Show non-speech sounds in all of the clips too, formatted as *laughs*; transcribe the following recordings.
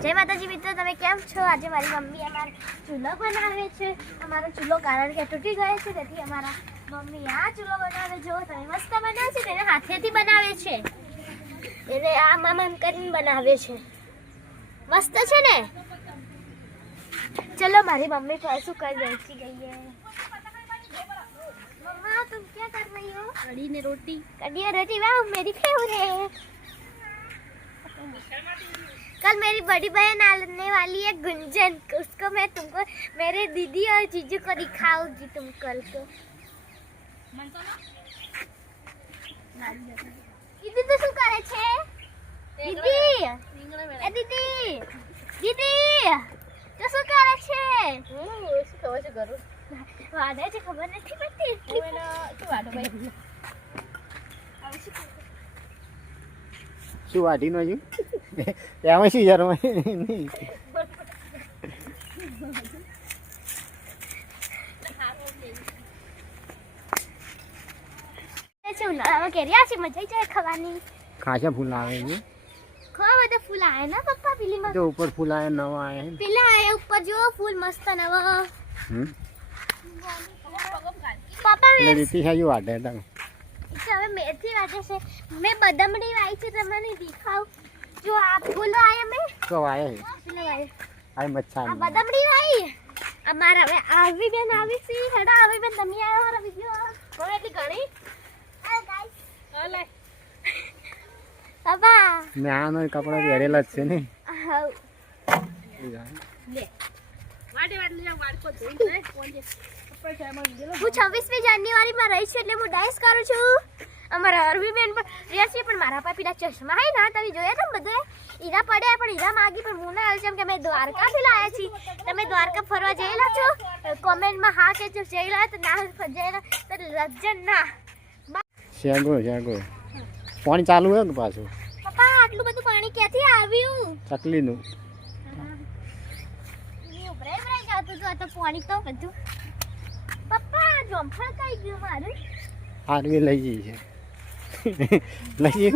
જય માતાજી મિત્રો તમે કેમ છો? આજે મારી મમ્મી અમારો ચૂલો બનાવે છે. અમારો ચૂલો કારણ કે તૂટી ગયો છે તેથી અમારા મમ્મી આ ચૂલો બનાવે. જો તમે મસ્ત બનાવે છે તેને હાથેથી બનાવે છે. એને આ મામા કરીને બનાવે છે. મસ્ત છે ને? ચલો મારી મમ્મી તો શું કરી બેસી ગઈ છે? મમ્મા તુમ ક્યાં કર રહી હો? કઢી રોટી. કઢી રોટી? વાહ મેરી ફેવરેટ कल मेरी बड़ी बहन आने वाली है गुंजन उसको मैं तुमको मेरे दीदी और जीजू को दिखाऊंगी तुम कल को દીદી તો શું કરે છે દીદી એ દીદી દીદી તો શું કરે છે વાદે છે ખબર નથી પડતી હવે શું શું વાઢી નો છું *laughs* એમાં શું યાર નહીં ખાસા ફૂલ આવે છે? ઘણા બધા ફૂલ આવે ને પપ્પા પેલીમાં? જો ઉપર ફૂલ આવે નવા આવે પેલા આયા ઉપર જો ફૂલ મસ્ત નવા. હમ? પપ્પા એટલે મેં રીતિ સાજુ વાઢે હતા હવે મેથી વાગે છે. મે બદામડી વાઈ છે તમને દેખાવ. જો આ ફૂલો આયા મે. તો આયા છે. પેલા વાઈ આ મચ્છા આ બદામડી વાઈ. અમારા હવે આવી બેન આવી છે. હેડા આવી બેન તમે આયા મારા વિડિયો કોણ એટલી ઘણી? હાય ગાઈસ હલે બાબા. મે આનો કપડા પહેરેલા જ છે ને. હાઉ. વાડે વાડે લે વાડકો ધોઈ ને કોણ જે કપડા છે એમાં ગયેલો હું છવ્વીસમી જાન્યુઆરીમાં રહી છું એટલે હું ડાન્સ કરું છું. અમારા અરવી બેન પણ છે પણ મારા પાપીના ચશ્મા હે ના તમે જોયા હતા બધે? ઈરા પડ્યા પણ ઈરા માગી પણ હું ના આવી જેમ કે અમે દ્વારકાથી લાયા છીએ. તમે દ્વારકા ફરવા જયેલા છો? કોમેન્ટમાં હા કે જો જયેલા તો ના જયેલા તો રજન ના. શેગો શેગો. પાણી ચાલુ હે ને પાછું? પપ્પા આટલું બધું પાણી ક્યાંથી આવ્યું? ચકલીનું. પાણી તો બધું. પપ્પા જોમફળ કઈ ગયું મારું. આરવી લઈ જઈ છે. લઈ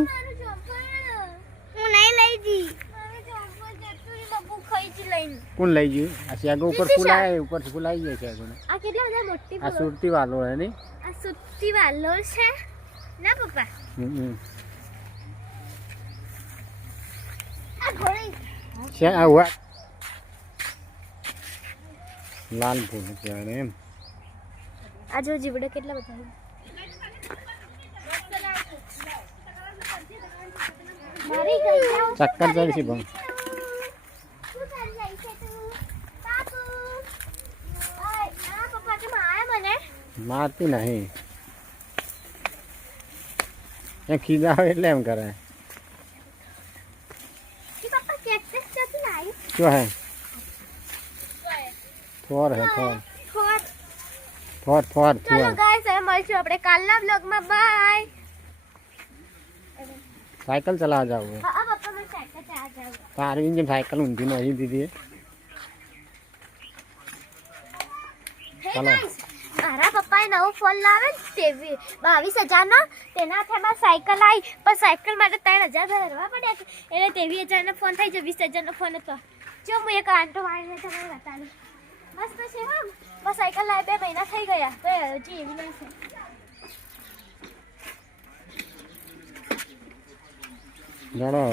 કોણ લઈ ગયું? આ શેગો ઉપર ફૂલ આવે ઉપર ફૂલ આવી જાય શેગો આ કેટલા બધા મોટી આ. સુરતી વાલો હે ને? આ સુતી વાલો છે. ના પપ્પા. આ ઘોડી. છે આ વા લાલ ફૂલ કહેવાય એમ. આ જો જીવડો કેટલા બધા છે. મારી ગઈ જાઓ. ચક્કર ચડશે પણ શું કરી રહી છે તું? બાપુ. ઓય, આ પપ્પા કેમ આયા મને મારતી નહીં એ ખીજા હોય એટલે એમ કરે કે પપ્પા કેક્ટસ ક્યાંથી લાવી શું હે થોર હે થોર થોડ થોર થોર ચલો થોર ગાઈસ હવે મળશું આપણે કાલના બ્લોગમાં બાય સાયકલ ચલાવવા જાવ હા હા, પપ્પા મને સાયકલ સાયકલ ઊંધી નહીં દીધી હે ચાલો. મારા પપ્પાએ નવો ફોન લાવે તેવી બાવીસ હજારનો તેના એમાં સાયકલ આવી પણ સાયકલ માટે ત્રણ હજાર ભરવા પડ્યા એટલે તેવી હજારનો ફોન થઈ જાય વીસ હજારનો ફોન હતો જો હું એક આંટો મારીને તમને બતાડું મસ્ત છે હા બસ સાયકલ લાવી બે મહિના થઈ ગયા તો હજી એવી નહીં છે જણો